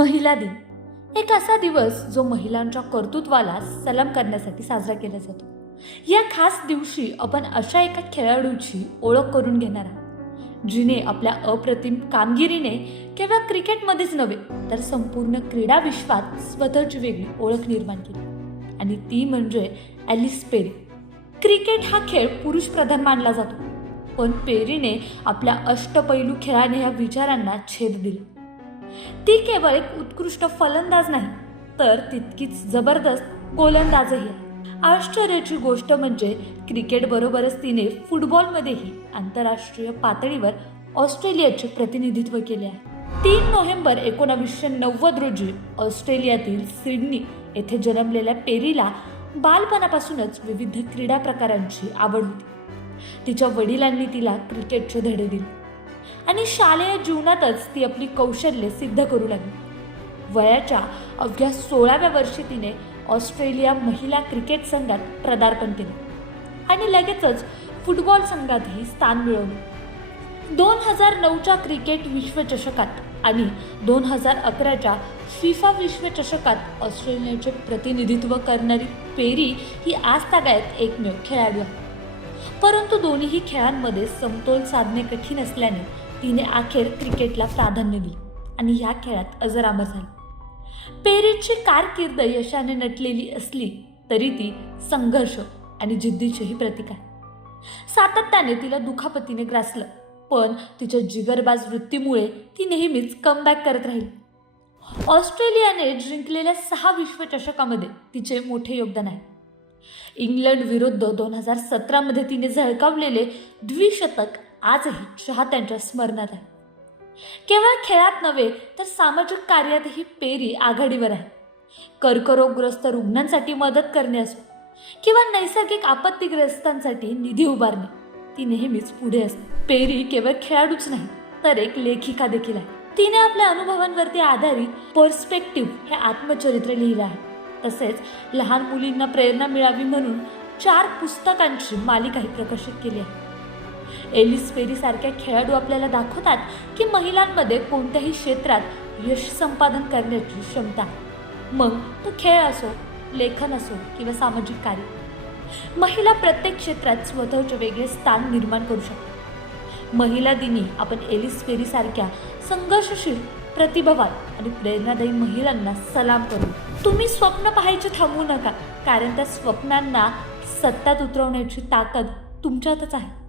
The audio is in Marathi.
महिला दिन. एक असा दिवस जो महिलांच्या कर्तृत्वाला सलाम करण्यासाठी साजरा केला जातो. या खास दिवशी आपण अशा एका खेळाडूची ओळख करून घेणार आहोत जिने आपल्या अप्रतिम कामगिरीने केवळ क्रिकेटमध्येच नव्हे तर संपूर्ण क्रीडा विश्वात स्वतःची वेगळी ओळख निर्माण केली. आणि ती म्हणजे ॲलिस पेरी. क्रिकेट हा खेळ पुरुष प्रधान मानला जातो पण पेरीने आपल्या अष्टपैलू खेळाने या विचारांना छेद दिला. ती केवळ एक उत्कृष्ट फलंदाज नाही तर तितकीच जबरदस्त गोलंदाजही आहे. आश्चर्याची गोष्ट म्हणजे क्रिकेट बरोबरच तिने फुटबॉलमध्येही आंतरराष्ट्रीय पातळीवर ऑस्ट्रेलियाचे प्रतिनिधित्व केले आहे. तीन नोव्हेंबर एकोणावीसशे नव्वद रोजी ऑस्ट्रेलियातील सिडनी येथे जन्मलेल्या पेरीला बालपणापासूनच विविध क्रीडा प्रकारांची आवड होती. तिच्या वडिलांनी तिला क्रिकेटचे धडे दिले. आणि शालेय जीवनातच ती आपली कौशल्य सिद्ध करू लागली. वयाच्या अवघ्या सोळाव्या वर्षी तिने ऑस्ट्रेलिया महिला क्रिकेट संघात पदार्पण केले आणि लगेचच फुटबॉल संघातही स्थान मिळवले. दोन हजार नऊच्या क्रिकेट विश्वचषकात आणि दोन हजार अकराच्या फिफा विश्वचषकात ऑस्ट्रेलियाचे प्रतिनिधित्व करणारी पेरी ही आजतागायत एकमेव खेळाडू आहे. परंतु दोन्हीही खेळांमध्ये समतोल साधणे कठीण असल्याने तिने अखेर क्रिकेटला प्राधान्य दिले आणि ह्या खेळात अजरामर झाली. पेरेटची कारकीर्द यशाने नटलेली असली तरी ती संघर्ष आणि जिद्दीचेही प्रतीक आहे. सातत्याने तिला दुखापतीने ग्रासलं पण तिच्या जिगरबाज वृत्तीमुळे ती नेहमीच कमबॅक करत राहील. ऑस्ट्रेलियाने जिंकलेल्या सहा विश्वचषकामध्ये तिचे मोठे योगदान आहे. इंग्लंड विरुद्ध दोन हजार सतरामध्ये तिने झळकावलेले द्विशतक आजही चाहत्यांच्या स्मरणात आहे. केवळ खेळात नव्हे तर सामाजिक कार्यातही पेरी आघाडीवर आहे. कर्करोगग्रस्त रुग्णांसाठी मदत करणे असो किंवा नैसर्गिक आपत्तीग्रस्तांसाठी निधी उभारणे ती नेहमीच पुढे असते. पेरी केवळ खेळाडूच नाही तर एक लेखिका देखील आहे. तिने आपल्या अनुभवांवरती आधारित पर्स्पेक्टिव्ह हे आत्मचरित्र लिहिलं आहे. तसेच लहान मुलींना प्रेरणा मिळावी म्हणून चार पुस्तकांची मालिकाही प्रकाशित केली आहे. एलिस फेरीसारख्या खेळाडू आपल्याला दाखवतात की महिलांमध्ये कोणत्याही क्षेत्रात यश संपादन करण्याची क्षमता मग तो खेळ असो लेखन असो किंवा सामाजिक कार्य. महिला प्रत्येक क्षेत्रात स्वतःचे वेगळे स्थान निर्माण करू शकतात. महिला दिनी आपण एलिस फेरीसारख्या संघर्षशील प्रतिभावान आणि प्रेरणादायी महिलांना सलाम करू. तुम्ही स्वप्न पाहायचे थांबवू नका. कारण त्या स्वप्नांना सत्तात उतरवण्याची ताकद तुमच्यातच आहे.